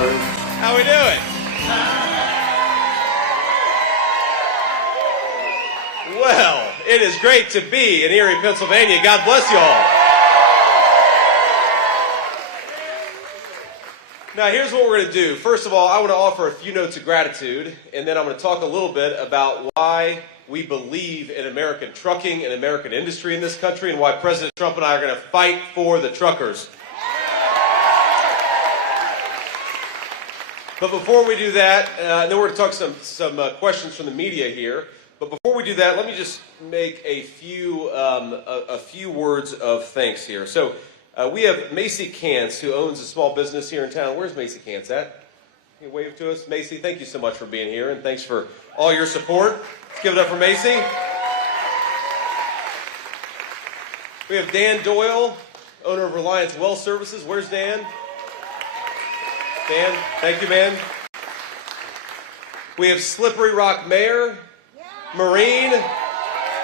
sir. How we doing? Well, it is great to be in Erie, Pennsylvania. God bless you all. Now, here's what we're going to do. First of all, I want to offer a few notes of gratitude, and then I'm going to talk a little bit about why we believe in American trucking and American industry in this country, and why President Trump and I are going to fight for the truckers. But before we do that, then we're going to talk some questions from the media here. But before we do that, let me just make a few words of thanks here. So we have Macy Kantz, who owns a small business here in town. Where's Macy Kantz at? Can you wave to us? Macy, thank you so much for being here, and thanks for all your support. Let's give it up for Macy. We have Dan Doyle, owner of Reliance Well Services. Where's Dan? Dan, thank you, man. We have Slippery Rock Mayor, Marine,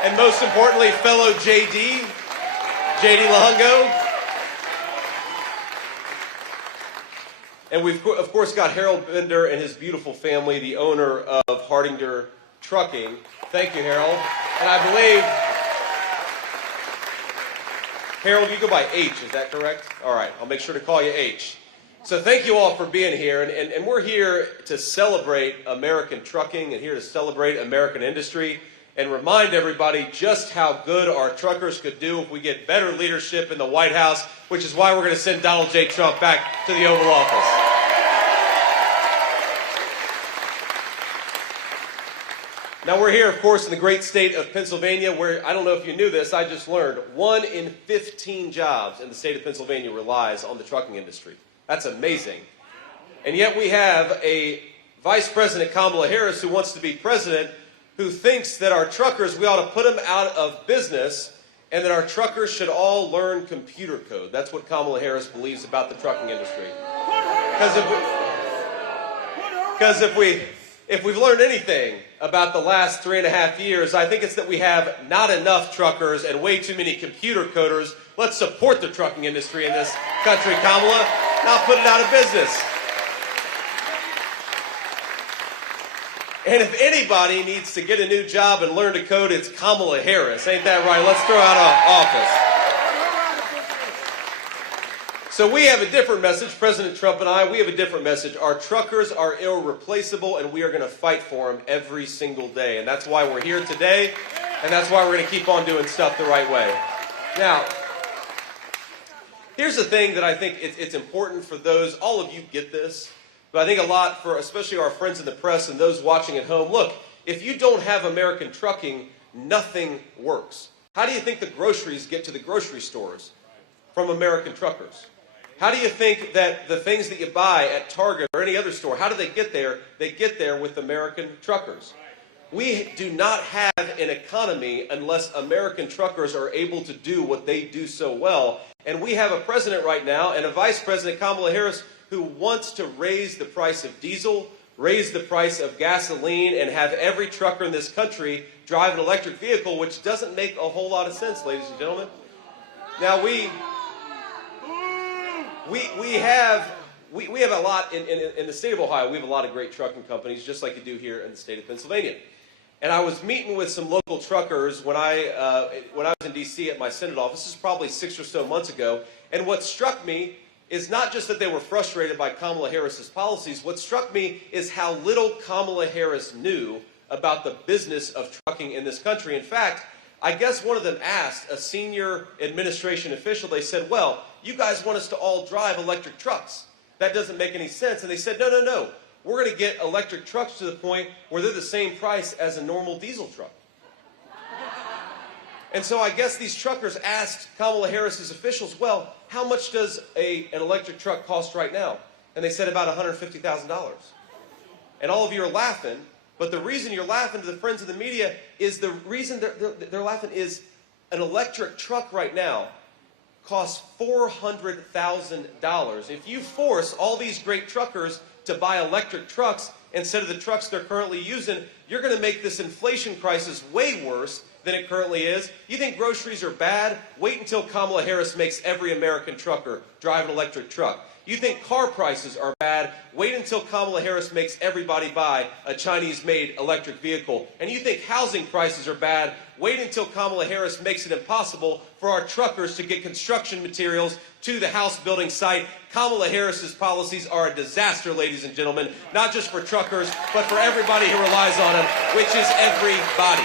and most importantly, fellow JD Luhungo. And we've, of course, got Harold Bender and his beautiful family, the owner of Hardinger Trucking. Thank you, Harold. And I believe, Harold, you go by H, is that correct? All right, I'll make sure to call you H. So thank you all for being here, and we're here to celebrate American trucking and here to celebrate American industry and remind everybody just how good our truckers could do if we get better leadership in the White House, which is why we're going to send Donald J. Trump back to the Oval Office. Now we're here, of course, in the great state of Pennsylvania, where, I don't know if you knew this, I just learned, 1 in 15 jobs in the state of Pennsylvania relies on the trucking industry. That's amazing. And yet we have a Vice President, Kamala Harris, who wants to be president, who thinks that our truckers, we ought to put them out of business, and that our truckers should all learn computer code. That's what Kamala Harris believes about the trucking industry. Because if we've learned anything about the last 3.5 years, I think it's that we have not enough truckers and way too many computer coders. Let's support the trucking industry in this country, Kamala, not put it out of business. And if anybody needs to get a new job and learn to code, it's Kamala Harris. Ain't that right? Let's throw out office. So we have a different message, President Trump and I, we have a different message. Our truckers are irreplaceable, and we are going to fight for them every single day. And that's why we're here today, and that's why we're going to keep on doing stuff the right way. Now, here's the thing that I think it's important for those, all of you get this, but I think a lot for especially our friends in the press and those watching at home. Look, if you don't have American trucking, nothing works. How do you think the groceries get to the grocery stores? From American truckers. How do you think that the things that you buy at Target or any other store, how do they get there? They get there with American truckers. We do not have an economy unless American truckers are able to do what they do so well. And we have a president right now and a vice president, Kamala Harris, who wants to raise the price of diesel, raise the price of gasoline, and have every trucker in this country drive an electric vehicle, which doesn't make a whole lot of sense, ladies and gentlemen. Now, we have a lot in the state of Ohio. We have a lot of great trucking companies, just like you do here in the state of Pennsylvania. And I was meeting with some local truckers when I was in D.C. at my Senate office. This is probably 6 or so months ago. And what struck me is not just that they were frustrated by Kamala Harris's policies. What struck me is how little Kamala Harris knew about the business of trucking in this country. In fact, I guess one of them asked a senior administration official, they said, well, you guys want us to all drive electric trucks. That doesn't make any sense. And they said, no. We're going to get electric trucks to the point where they're the same price as a normal diesel truck. And so I guess these truckers asked Kamala Harris's officials, well, how much does an electric truck cost right now? And they said about $150,000. And all of you are laughing, but the reason you're laughing to the friends of the media is the reason they're laughing is an electric truck right now costs $400,000. If you force all these great truckers to buy electric trucks instead of the trucks they're currently using, you're going to make this inflation crisis way worse than it currently is. You think groceries are bad? Wait until Kamala Harris makes every American trucker drive an electric truck. You think car prices are bad? Wait until Kamala Harris makes everybody buy a Chinese-made electric vehicle. And you think housing prices are bad? Wait until Kamala Harris makes it impossible for our truckers to get construction materials to the house building site. Kamala Harris's policies are a disaster, ladies and gentlemen, not just for truckers, but for everybody who relies on them, which is everybody.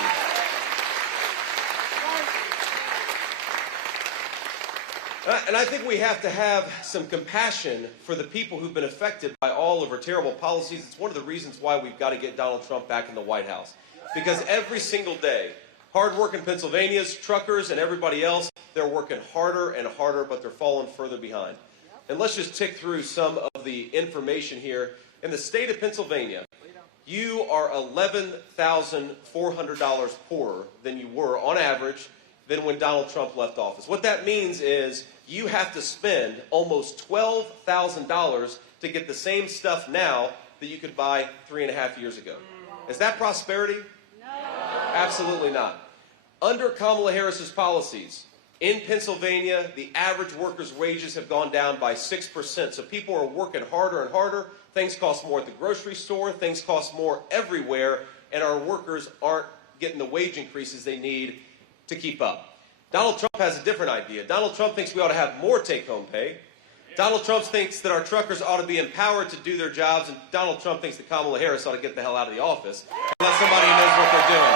And I think we have to have some compassion for the people who've been affected by all of her terrible policies. It's one of the reasons why we've got to get Donald Trump back in the White House. Because every single day, hard-working Pennsylvanians, truckers, and everybody else, they're working harder and harder, but they're falling further behind. And let's just tick through some of the information here. In the state of Pennsylvania, you are $11,400 poorer than you were, on average, than when Donald Trump left office. What that means is you have to spend almost $12,000 to get the same stuff now that you could buy 3.5 years ago. Is that prosperity? No. Absolutely not. Under Kamala Harris's policies, in Pennsylvania, the average worker's wages have gone down by 6%. So people are working harder and harder. Things cost more at the grocery store. Things cost more everywhere. And our workers aren't getting the wage increases they need to keep up. Donald Trump has a different idea. Donald Trump thinks we ought to have more take-home pay. Donald Trump thinks that our truckers ought to be empowered to do their jobs, and Donald Trump thinks that Kamala Harris ought to get the hell out of the office and let somebody who knows what they're doing.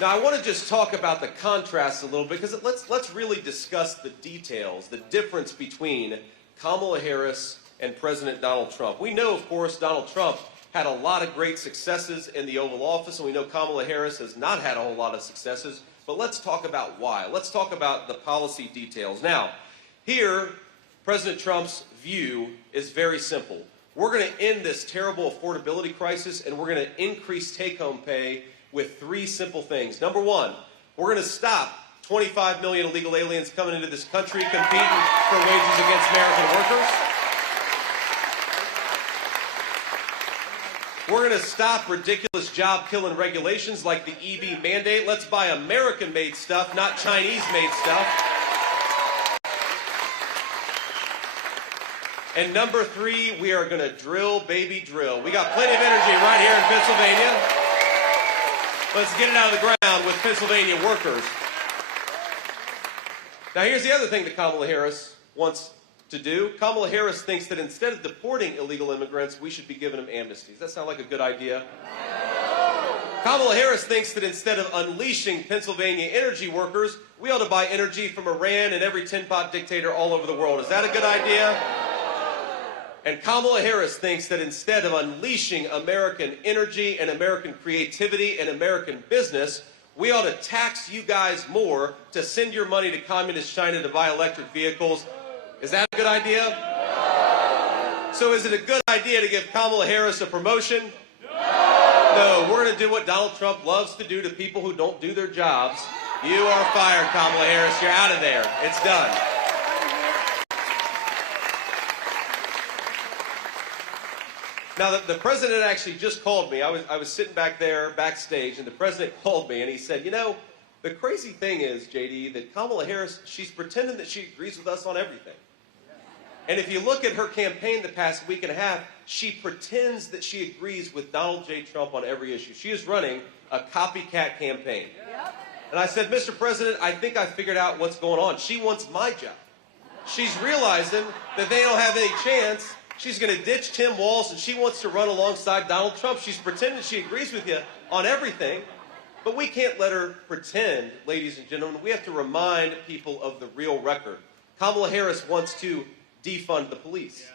Now, I want to just talk about the contrast a little bit, because let's really discuss the details, the difference between Kamala Harris and President Donald Trump. We know, of course, Donald Trump had a lot of great successes in the Oval Office, and we know Kamala Harris has not had a whole lot of successes. But let's talk about why. Let's talk about the policy details. Now, here, President Trump's view is very simple. We're going to end this terrible affordability crisis, and we're going to increase take-home pay with 3 simple things. Number 1, we're going to stop 25 million illegal aliens coming into this country competing for wages against American workers. We're going to stop ridiculous job-killing regulations like the EV mandate. Let's buy American-made stuff, not Chinese-made stuff. And number 3, we are going to drill, baby, drill. We got plenty of energy right here in Pennsylvania. Let's get it out of the ground with Pennsylvania workers. Now, here's the other thing that Kamala Harris wants to do. Kamala Harris thinks that instead of deporting illegal immigrants, we should be giving them amnesties. Does that sound like a good idea? Kamala Harris thinks that instead of unleashing Pennsylvania energy workers, we ought to buy energy from Iran and every tin-pot dictator all over the world. Is that a good idea? And Kamala Harris thinks that instead of unleashing American energy and American creativity and American business, we ought to tax you guys more to send your money to communist China to buy electric vehicles. Is that a good idea? No. So is it a good idea to give Kamala Harris a promotion? No. We're going to do what Donald Trump loves to do to people who don't do their jobs. You are fired, Kamala Harris. You're out of there. It's done. Now, the president actually just called me. I was sitting back there backstage, and the president called me, and he said, you know, the crazy thing is, JD, that Kamala Harris, she's pretending that she agrees with us on everything. And if you look at her campaign the past week and a half, she pretends that she agrees with Donald J. Trump on every issue. She is running a copycat campaign. Yep. And I said, Mr. President, I think I figured out what's going on. She wants my job. She's realizing that they don't have any chance. She's going to ditch Tim Walz, and she wants to run alongside Donald Trump. She's pretending she agrees with you on everything. But we can't let her pretend, ladies and gentlemen. We have to remind people of the real record. Kamala Harris wants to defund the police.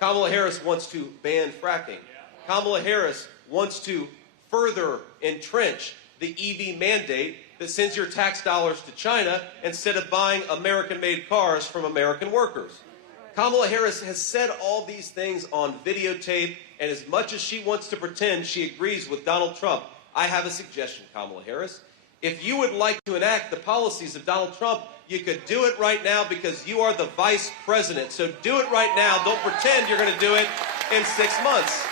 Kamala Harris wants to ban fracking. Kamala Harris wants to further entrench the EV mandate that sends your tax dollars to China instead of buying American-made cars from American workers. Kamala Harris has said all these things on videotape, and as much as she wants to pretend she agrees with Donald Trump, I have a suggestion, Kamala Harris. If you would like to enact the policies of Donald Trump, you could do it right now because you are the vice president. So do it right now. Don't pretend you're going to do it in 6 months.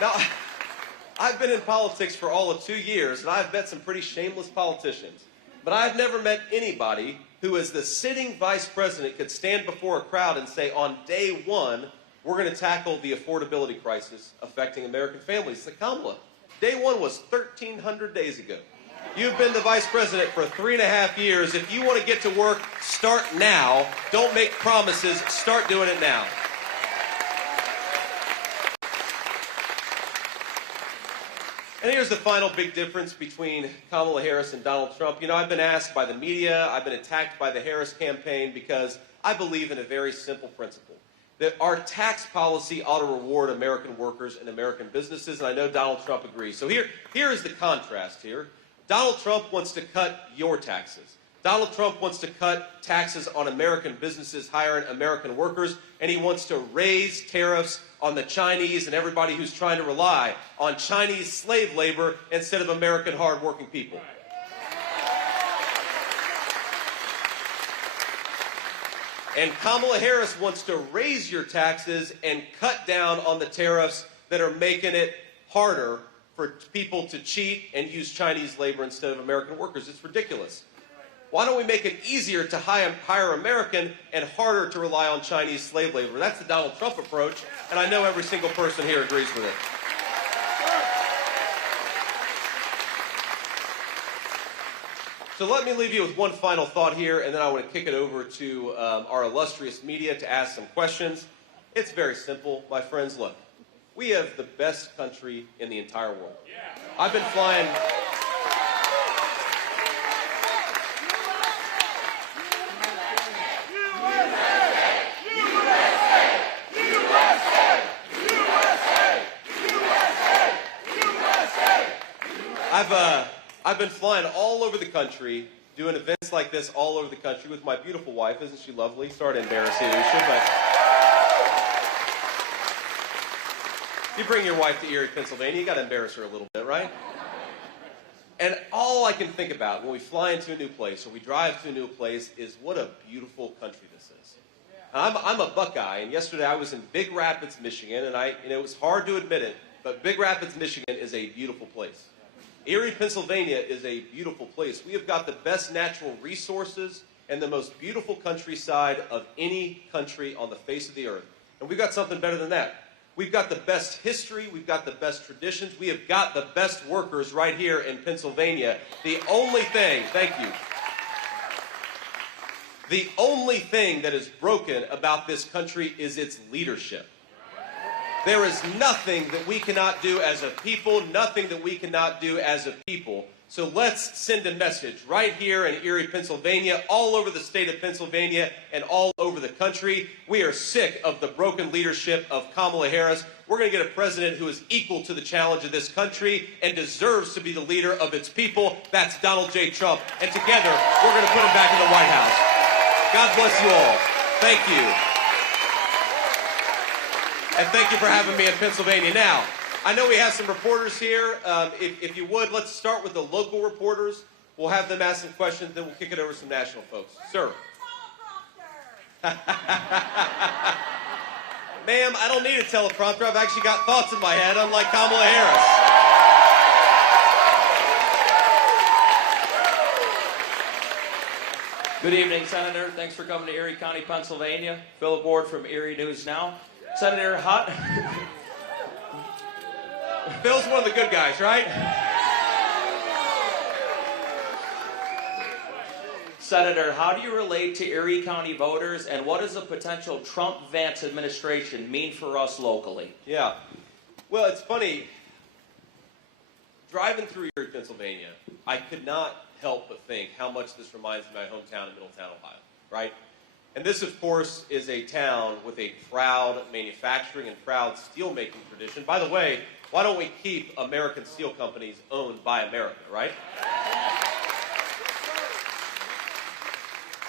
Now, I've been in politics for all of 2 years, and I've met some pretty shameless politicians. But I've never met anybody who, as the sitting vice president, could stand before a crowd and say, on day one, we're going to tackle the affordability crisis affecting American families. It's Kamala. Day one was 1,300 days ago. You've been the vice president for 3.5 years. If you want to get to work, start now. Don't make promises. Start doing it now. And here's the final big difference between Kamala Harris and Donald Trump. You know, I've been asked by the media, I've been attacked by the Harris campaign because I believe in a very simple principle, that our tax policy ought to reward American workers and American businesses, and I know Donald Trump agrees. So here is the contrast here. Donald Trump wants to cut your taxes. Donald Trump wants to cut taxes on American businesses hiring American workers, and he wants to raise tariffs on the Chinese and everybody who's trying to rely on Chinese slave labor instead of American hardworking people. And Kamala Harris wants to raise your taxes and cut down on the tariffs that are making it harder for people to cheat and use Chinese labor instead of American workers. It's ridiculous. Why don't we make it easier to hire American and harder to rely on Chinese slave labor? That's the Donald Trump approach, and I know every single person here agrees with it. So let me leave you with one final thought here, and then I want to kick it over to our illustrious media to ask some questions. It's very simple, my friends. Look, we have the best country in the entire world. I've been flying... I've been flying all over the country, doing events like this all over the country with my beautiful wife. Isn't she lovely? Sorry to embarrass you, Usha, but you bring your wife to Erie, Pennsylvania, you got to embarrass her a little bit, right? And all I can think about when we fly into a new place or we drive to a new place is what a beautiful country this is. I'm a Buckeye, and yesterday I was in Big Rapids, Michigan, and it was hard to admit it, but Big Rapids, Michigan is a beautiful place. Erie, Pennsylvania is a beautiful place. We have got the best natural resources and the most beautiful countryside of any country on the face of the earth. And we've got something better than that. We've got the best history. We've got the best traditions. We have got the best workers right here in Pennsylvania. The only thing, thank you, the only thing that is broken about this country is its leadership. There is nothing that we cannot do as a people, nothing that we cannot do as a people. So let's send a message right here in Erie, Pennsylvania, all over the state of Pennsylvania, and all over the country. We are sick of the broken leadership of Kamala Harris. We're going to get a president who is equal to the challenge of this country and deserves to be the leader of its people. That's Donald J. Trump. And together, we're going to put him back in the White House. God bless you all. Thank you. And thank you for having me in Pennsylvania. Now, I know we have some reporters here. If you would, let's start with the local reporters. We'll have them ask some questions, then we'll kick it over to some national folks. Sir. Ma'am, I don't need a teleprompter. I've actually got thoughts in my head, unlike Kamala Harris. Good evening, Senator. Thanks for coming to Erie County, Pennsylvania. Philip Ward from Erie News Now. Senator, Phil's one of the good guys, right? Senator, how do you relate to Erie County voters, and what does a potential Trump-Vance administration mean for us locally? Yeah. Well, it's funny. Driving through Erie, Pennsylvania, I could not help but think how much this reminds me of my hometown of Middletown, Ohio, right? And this, of course, is a town with a proud manufacturing and proud steel-making tradition. By the way, why don't we keep American steel companies owned by America, right?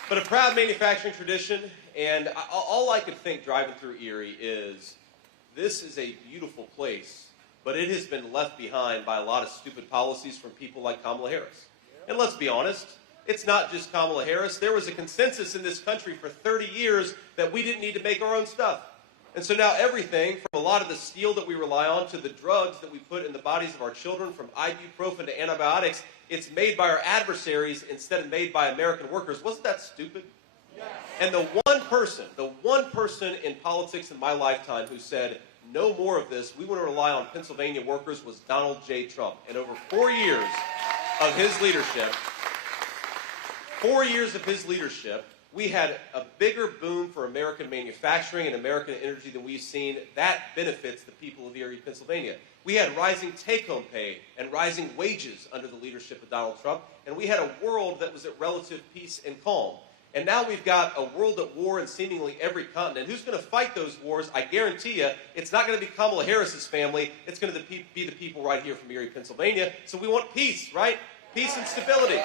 But a proud manufacturing tradition, and all I could think driving through Erie is, this is a beautiful place, but it has been left behind by a lot of stupid policies from people like Kamala Harris. And let's be honest, it's not just Kamala Harris. There was a consensus in this country for 30 years that we didn't need to make our own stuff. And so now everything from a lot of the steel that we rely on to the drugs that we put in the bodies of our children, from ibuprofen to antibiotics, it's made by our adversaries instead of made by American workers. Wasn't that stupid? Yes. And the one person in politics in my lifetime who said, no more of this, we want to rely on Pennsylvania workers, was Donald J. Trump. And over 4 years of his leadership, we had a bigger boom for American manufacturing and American energy than we've seen. That benefits the people of Erie, Pennsylvania. We had rising take-home pay and rising wages under the leadership of Donald Trump, and we had a world that was at relative peace and calm. And now we've got a world at war in seemingly every continent. Who's going to fight those wars? I guarantee you, it's not going to be Kamala Harris's family. It's going to be the people right here from Erie, Pennsylvania. So we want peace, right? Peace and stability.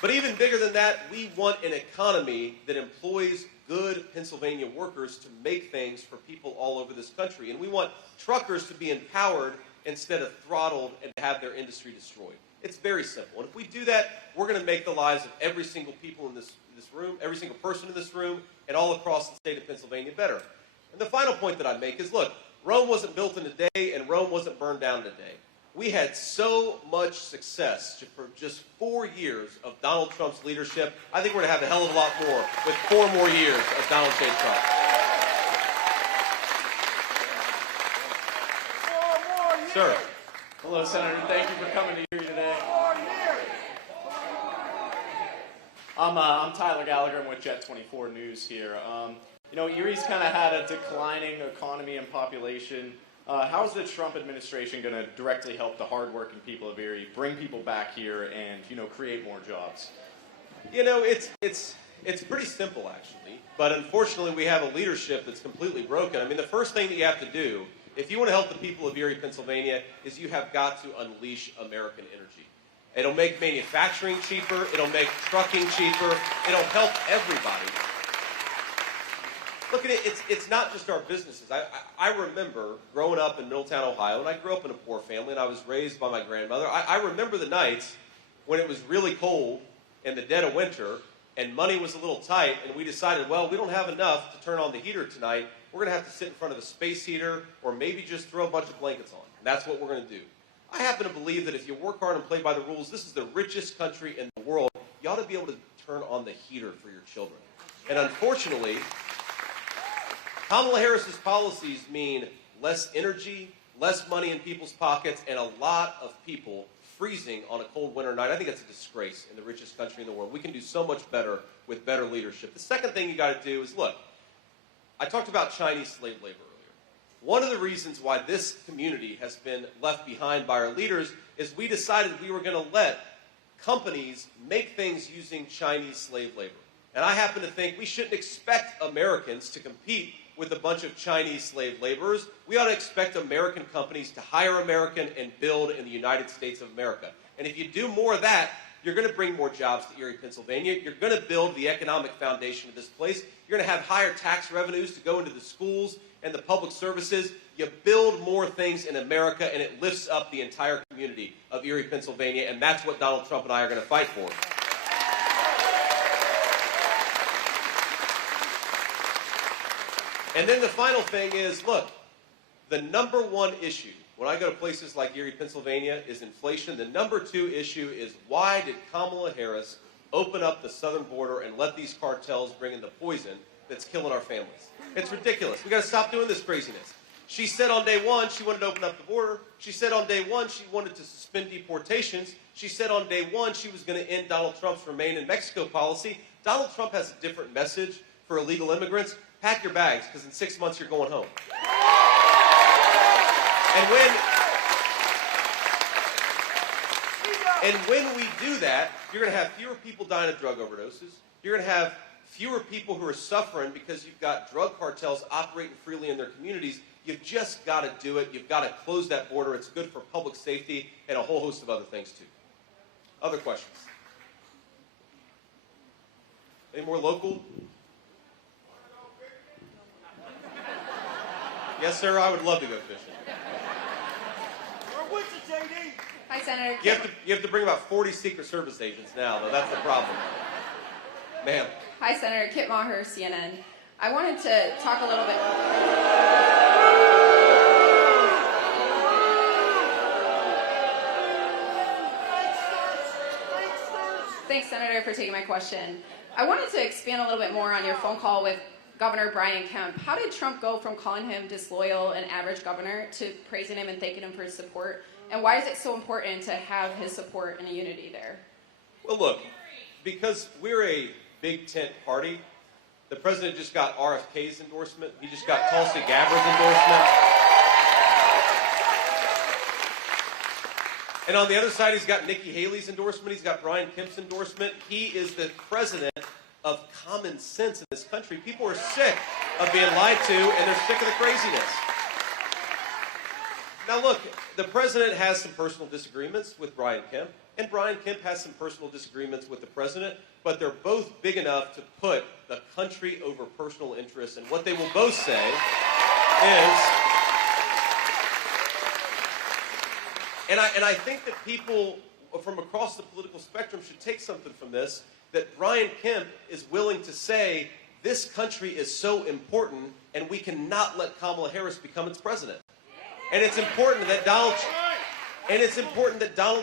But even bigger than that, we want an economy that employs good Pennsylvania workers to make things for people all over this country. And we want truckers to be empowered instead of throttled and to have their industry destroyed. It's very simple. And if we do that, we're going to make the lives of every single people in this room, every single person in this room, and all across the state of Pennsylvania better. And the final point that I make is, look, Rome wasn't built in a day, and Rome wasn't burned down in a day. We had so much success for just 4 years of Donald Trump's leadership. I think we're going to have a hell of a lot more with 4 more years of Donald J. Trump. Sir. Hello, Senator. Thank you for coming to Erie today. I'm Tyler Gallagher. I'm with Jet 24 News here. Erie's kind of had a declining economy and population. How is the Trump administration going to directly help the hardworking people of Erie bring people back here and, create more jobs? It's pretty simple, actually. But unfortunately, we have a leadership that's completely broken. I mean, the first thing that you have to do, if you want to help the people of Erie, Pennsylvania, is you have got to unleash American energy. It'll make manufacturing cheaper. It'll make trucking cheaper. It'll help everybody. Look at it, it's not just our businesses. I remember growing up in Middletown, Ohio, and I grew up in a poor family, and I was raised by my grandmother. I remember the nights when it was really cold in the dead of winter, and money was a little tight, and we decided, well, we don't have enough to turn on the heater tonight. We're going to have to sit in front of a space heater, or maybe just throw a bunch of blankets on. And that's what we're going to do. I happen to believe that if you work hard and play by the rules, this is the richest country in the world. You ought to be able to turn on the heater for your children. And unfortunately, Kamala Harris's policies mean less energy, less money in people's pockets, and a lot of people freezing on a cold winter night. I think that's a disgrace in the richest country in the world. We can do so much better with better leadership. The second thing you got to do is, look, I talked about Chinese slave labor earlier. One of the reasons why this community has been left behind by our leaders is we decided we were going to let companies make things using Chinese slave labor. And I happen to think we shouldn't expect Americans to compete with a bunch of Chinese slave laborers. We ought to expect American companies to hire American and build in the United States of America. And if you do more of that, you're going to bring more jobs to Erie, Pennsylvania. You're going to build the economic foundation of this place. You're going to have higher tax revenues to go into the schools and the public services. You build more things in America, and it lifts up the entire community of Erie, Pennsylvania, and that's what Donald Trump and I are going to fight for. And then the final thing is, look, the number one issue when I go to places like Erie, Pennsylvania is inflation. The number two issue is, why did Kamala Harris open up the southern border and let these cartels bring in the poison that's killing our families? It's ridiculous. We've got to stop doing this craziness. She said on day one she wanted to open up the border. She said on day one she wanted to suspend deportations. She said on day one she was going to end Donald Trump's Remain in Mexico policy. Donald Trump has a different message for illegal immigrants. Pack your bags, because in 6 months you're going home. And when we do that, you're going to have fewer people dying of drug overdoses. You're going to have fewer people who are suffering because you've got drug cartels operating freely in their communities. You've just got to do it. You've got to close that border. It's good for public safety and a whole host of other things, too. Other questions? Any more local? Yes, sir, I would love to go fishing. We're with you, JD. Hi, Senator. You have to bring about 40 Secret Service agents now, though. That's the problem. Ma'am. Hi, Senator. Kit Maher, CNN. I wanted to talk a little bit. Thanks, Senator, for taking my question. I wanted to expand a little bit more on your phone call with Governor Brian Kemp. How did Trump go from calling him disloyal and average governor to praising him and thanking him for his support? And why is it so important to have his support and a unity there? Well, look, because we're a big tent party, the president just got RFK's endorsement. He just got Tulsi Gabbard's endorsement. And on the other side, he's got Nikki Haley's endorsement. He's got Brian Kemp's endorsement. He is the president of common sense in this country. People are sick of being lied to, and they're sick of the craziness. Now, look, the president has some personal disagreements with Brian Kemp, and Brian Kemp has some personal disagreements with the president, but they're both big enough to put the country over personal interests. And what they will both say is, and I think that people from across the political spectrum should take something from this, that Brian Kemp is willing to say this country is so important and we cannot let Kamala Harris become its president. And it's important that Donald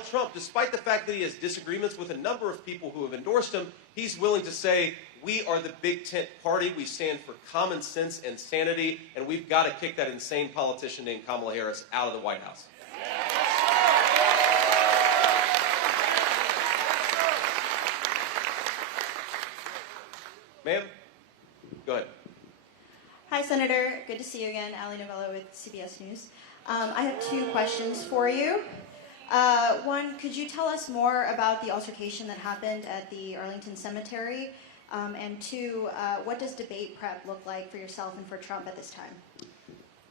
Trump, despite the fact that he has disagreements with a number of people who have endorsed him, he's willing to say, we are the big tent party, we stand for common sense and sanity, and we've got to kick that insane politician named Kamala Harris out of the White House. Ma'am, go ahead. Hi, Senator. Good to see you again. Ali Novello with CBS News. I have two questions for you. One, could you tell us more about the altercation that happened at the Arlington Cemetery? And two, what does debate prep look like for yourself and for Trump at this time?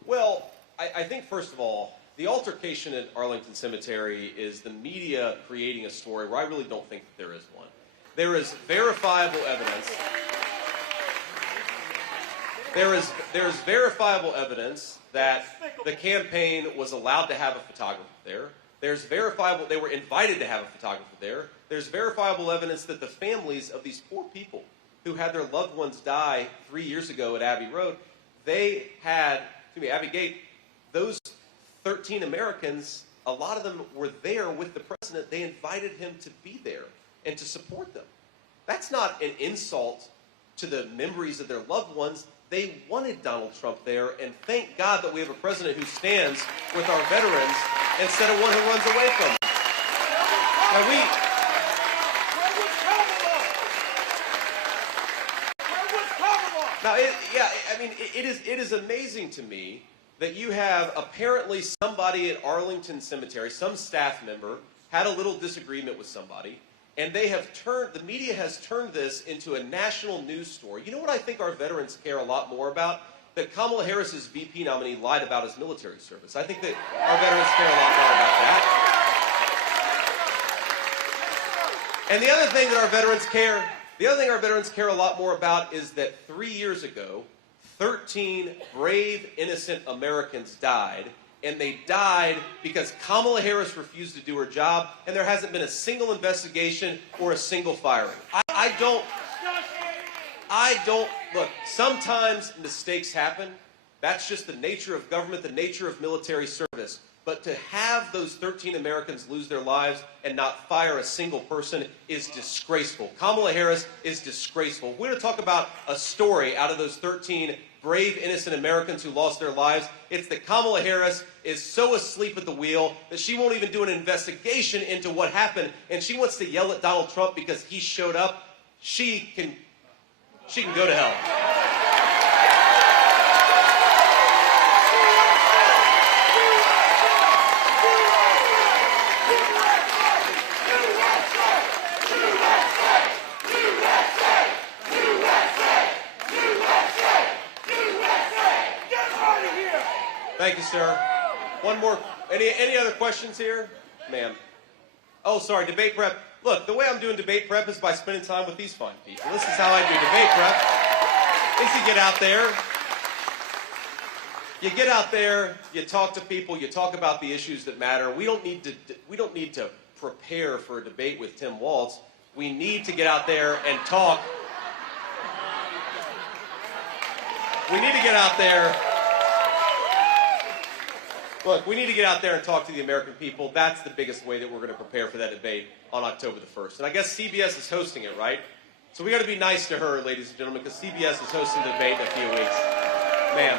Well, I think, first of all, the altercation at Arlington Cemetery is the media creating a story where I really don't think that there is one. There is verifiable evidence. There is verifiable evidence that the campaign was allowed to have a photographer there. There's verifiable, they were invited to have a photographer there. There's verifiable evidence that the families of these poor people who had their loved ones die 3 years ago at Abbey Road, Abbey Gate, those 13 Americans, a lot of them were there with the president. They invited him to be there and to support them. That's not an insult to the memories of their loved ones. They wanted Donald Trump there, and thank God that we have a president who stands with our veterans instead of one who runs away from them. Now it is amazing to me that you have apparently somebody at Arlington Cemetery, some staff member, had a little disagreement with somebody, and the media has turned this into a national news story. You know what I think our veterans care a lot more about? That Kamala Harris's VP nominee lied about his military service. I think that our veterans care a lot more about that. And the other thing our veterans care a lot more about is that 3 years ago, 13 brave, innocent Americans died, and they died because Kamala Harris refused to do her job, and there hasn't been a single investigation or a single firing. Look, sometimes mistakes happen. That's just the nature of government, the nature of military service. But to have those 13 Americans lose their lives and not fire a single person is disgraceful. Kamala Harris is disgraceful. We're going to talk about a story out of those 13 brave, innocent Americans who lost their lives. It's that Kamala Harris is so asleep at the wheel that she won't even do an investigation into what happened, and she wants to yell at Donald Trump because he showed up. She can go to hell. Thank you, sir. One more. Any other questions here? Ma'am. Oh, sorry, debate prep. Look, the way I'm doing debate prep is by spending time with these fine people. This is how I do debate prep. Is you get out there. You get out there, you talk to people, you talk about the issues that matter. We don't need to prepare for a debate with Tim Walz. We need to get out there and talk. we need to get out there. Look, we need to get out there and talk to the American people. That's the biggest way that we're going to prepare for that debate on October the 1st. And I guess CBS is hosting it, right? So we got to be nice to her, ladies and gentlemen, because CBS is hosting the debate in a few weeks. Ma'am.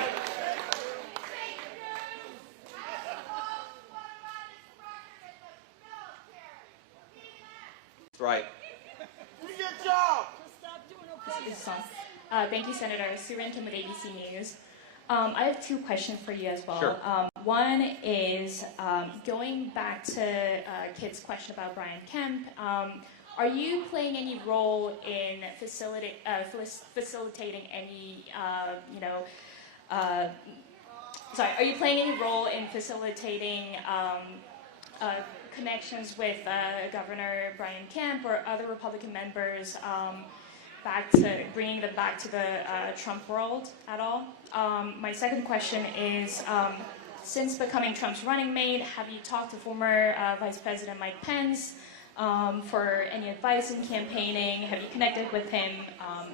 That's right. Do your job. Thank you, Senator. Sue Rankin with ABC News. I have two questions for you as well. Sure. One is going back to Kit's question about Brian Kemp. Are you playing any role in facilitating any, are you playing any role in facilitating connections with Governor Brian Kemp or other Republican members bringing them back to the Trump world at all? My second question is, since becoming Trump's running mate, have you talked to former Vice President Mike Pence for any advice in campaigning? Have you connected with him,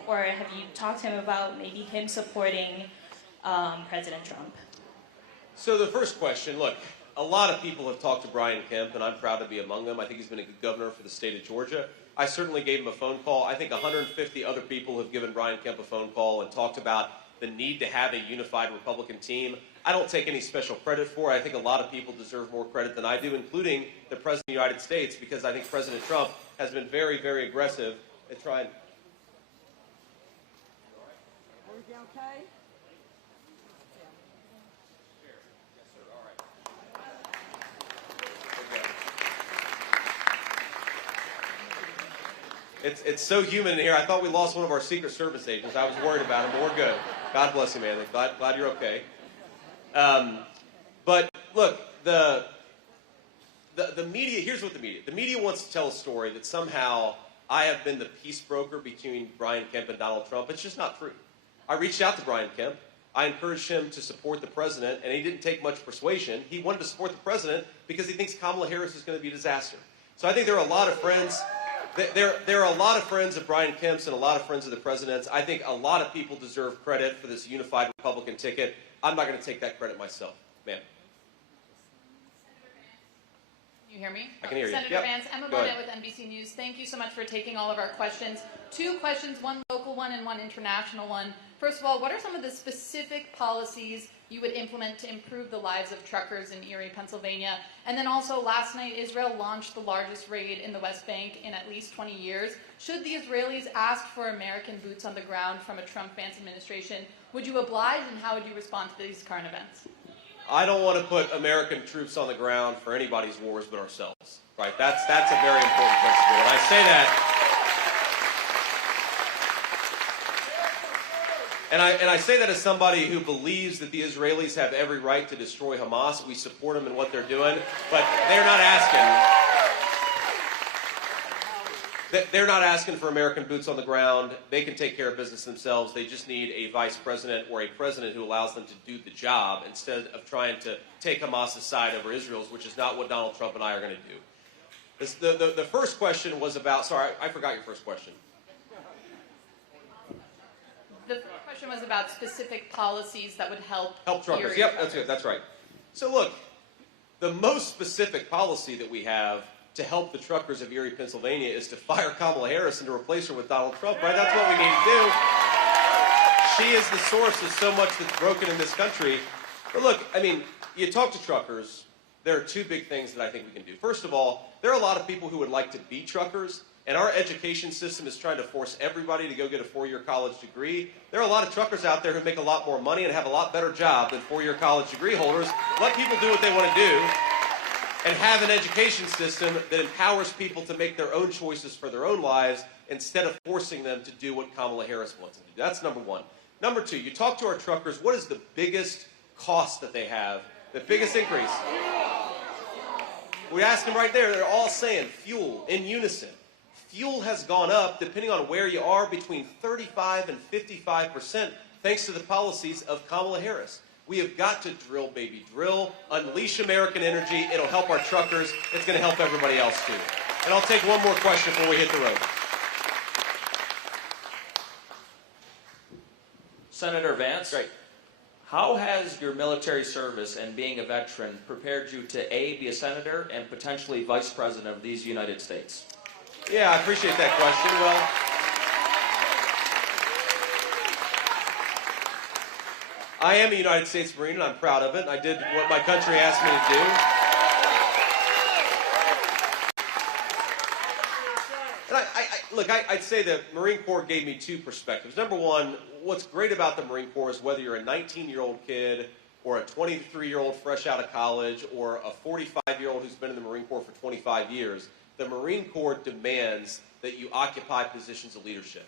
or have you talked to him about maybe him supporting President Trump? So the first question, look, a lot of people have talked to Brian Kemp, and I'm proud to be among them. I think he's been a good governor for the state of Georgia. I certainly gave him a phone call. I think 150 other people have given Brian Kemp a phone call and talked about the need to have a unified Republican team. I don't take any special credit for it. I think a lot of people deserve more credit than I do, including the President of the United States, because I think President Trump has been very, very aggressive at trying. Everything okay? It's so humid in here. I thought we lost one of our Secret Service agents. I was worried about him, but we're good. God bless you, man. Glad you're okay. But look, the media, here's what the media wants to tell a story that somehow I have been the peace broker between Brian Kemp and Donald Trump. It's just not true. I reached out to Brian Kemp. I encouraged him to support the president, and he didn't take much persuasion. He wanted to support the president because he thinks Kamala Harris is going to be a disaster. So I think there are a lot of friends. There are a lot of friends of Brian Kemp's and a lot of friends of the president's. I think a lot of people deserve credit for this unified Republican ticket. I'm not going to take that credit myself. Ma'am. Can you hear me? I can hear you. Senator Yep. Vance, Emma Go Bonnet ahead. with NBC News. Thank you so much for taking all of our questions. Two questions, one local one and one international one. First of all, what are some of the specific policies you would implement to improve the lives of truckers in Erie, Pennsylvania? And then also, last night, Israel launched the largest raid in the West Bank in at least 20 years. Should the Israelis ask for American boots on the ground from a Trump-Vance administration, would you oblige, and how would you respond to these current events? I don't want to put American troops on the ground for anybody's wars but ourselves. Right? That's a very important principle. And I say that. And I say that as somebody who believes that the Israelis have every right to destroy Hamas. We support them in what they're doing, but they're not asking. They're not asking for American boots on the ground. They can take care of business themselves. They just need a vice president or a president who allows them to do the job instead of trying to take Hamas' side over Israel's, which is not what Donald Trump and I are going to do. The first question was about, sorry, I forgot your first question. The first question was about specific policies that would help truckers. Erie Yep, truckers. that's good. That's right. So look, the most specific policy that we have to help the truckers of Erie, Pennsylvania is to fire Kamala Harris and to replace her with Donald Trump, right? That's what we need to do. She is the source of so much that's broken in this country. But look, I mean, you talk to truckers, there are two big things that I think we can do. First of all, there are a lot of people who would like to be truckers, and our education system is trying to force everybody to go get a four-year college degree. There are a lot of truckers out there who make a lot more money and have a lot better job than four-year college degree holders. Let people do what they want to do and have an education system that empowers people to make their own choices for their own lives instead of forcing them to do what Kamala Harris wants them to do. That's number one. Number two, you talk to our truckers, what is the biggest cost that they have, the biggest increase? We ask them right there, they're all saying fuel in unison. Fuel has gone up, depending on where you are, between 35 and 55%, thanks to the policies of Kamala Harris. We have got to drill, baby, drill, unleash American energy. It'll help our truckers. It's going to help everybody else, too. And I'll take one more question before we hit the road. Senator Vance. Great. How has your military service and being a veteran prepared you to A, be a senator and potentially vice president of these United States? Yeah, I appreciate that question. Well, I am a United States Marine, and I'm proud of it. I did what my country asked me to do. And look, I'd say the Marine Corps gave me two perspectives. Number one, what's great about the Marine Corps is whether you're a 19-year-old kid or a 23-year-old fresh out of college or a 45-year-old who's been in the Marine Corps for 25 years, the Marine Corps demands that you occupy positions of leadership.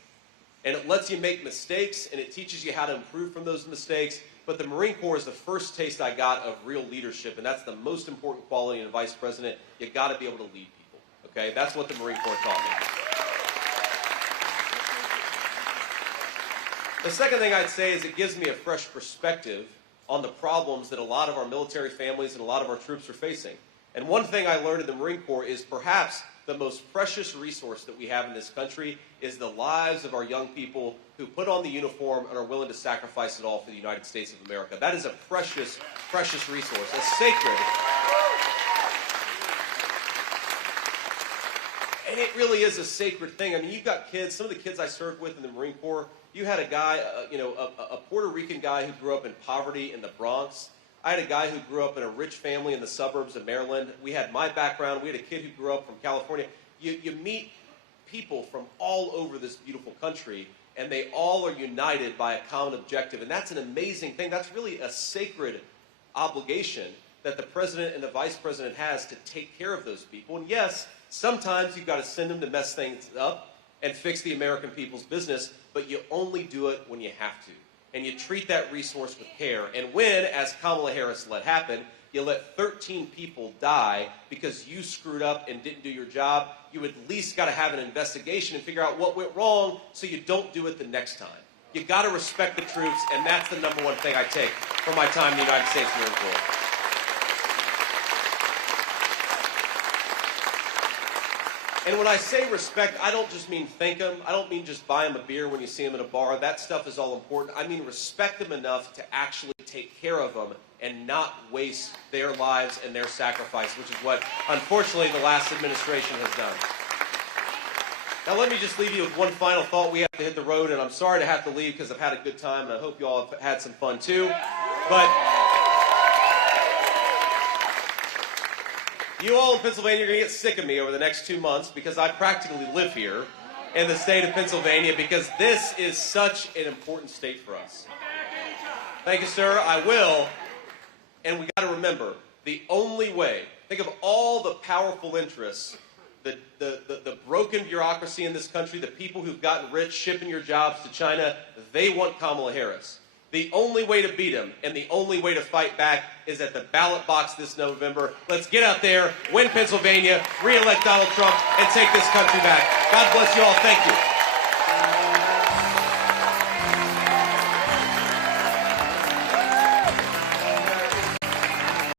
And it lets you make mistakes, and it teaches you how to improve from those mistakes. But the Marine Corps is the first taste I got of real leadership, and that's the most important quality in a vice president. You got to be able to lead people. Okay, that's what the Marine Corps taught me. The second thing I'd say is it gives me a fresh perspective on the problems that a lot of our military families and a lot of our troops are facing. And one thing I learned in the Marine Corps is perhaps the most precious resource that we have in this country is the lives of our young people who put on the uniform and are willing to sacrifice it all for the United States of America. That is a precious, precious resource, a sacred. And it really is a sacred thing. I mean, you've got kids, some of the kids I served with in the Marine Corps, you had a guy, a Puerto Rican guy who grew up in poverty in the Bronx. I had a guy who grew up in a rich family in the suburbs of Maryland. We had my background. We had a kid who grew up from California. You meet people from all over this beautiful country, and they all are united by a common objective. And that's an amazing thing. That's really a sacred obligation that the president and the vice president has to take care of those people. And yes, sometimes you've got to send them to mess things up and fix the American people's business, but you only do it when you have to. And you treat that resource with care. And when, as Kamala Harris let happen, you let 13 people die because you screwed up and didn't do your job, you at least got to have an investigation and figure out what went wrong so you don't do it the next time. You got to respect the troops, and that's the number one thing I take from my time in the United States Marine Corps. And when I say respect, I don't just mean thank them. I don't mean just buy them a beer when you see them in a bar. That stuff is all important. I mean respect them enough to actually take care of them and not waste their lives and their sacrifice, which is what, unfortunately, the last administration has done. Now, let me just leave you with one final thought. We have to hit the road, and I'm sorry to have to leave because I've had a good time, and I hope you all have had some fun, too. But you all in Pennsylvania are going to get sick of me over the next 2 months because I practically live here in the state of Pennsylvania because this is such an important state for us. Thank you, sir. I will. And we got to remember, the only way, think of all the powerful interests, the broken bureaucracy in this country, the people who've gotten rich shipping your jobs to China, they want Kamala Harris. The only way to beat them and the only way to fight back is at the ballot box this November. Let's get out there, win Pennsylvania, re-elect Donald Trump, and take this country back. God bless you all. Thank you.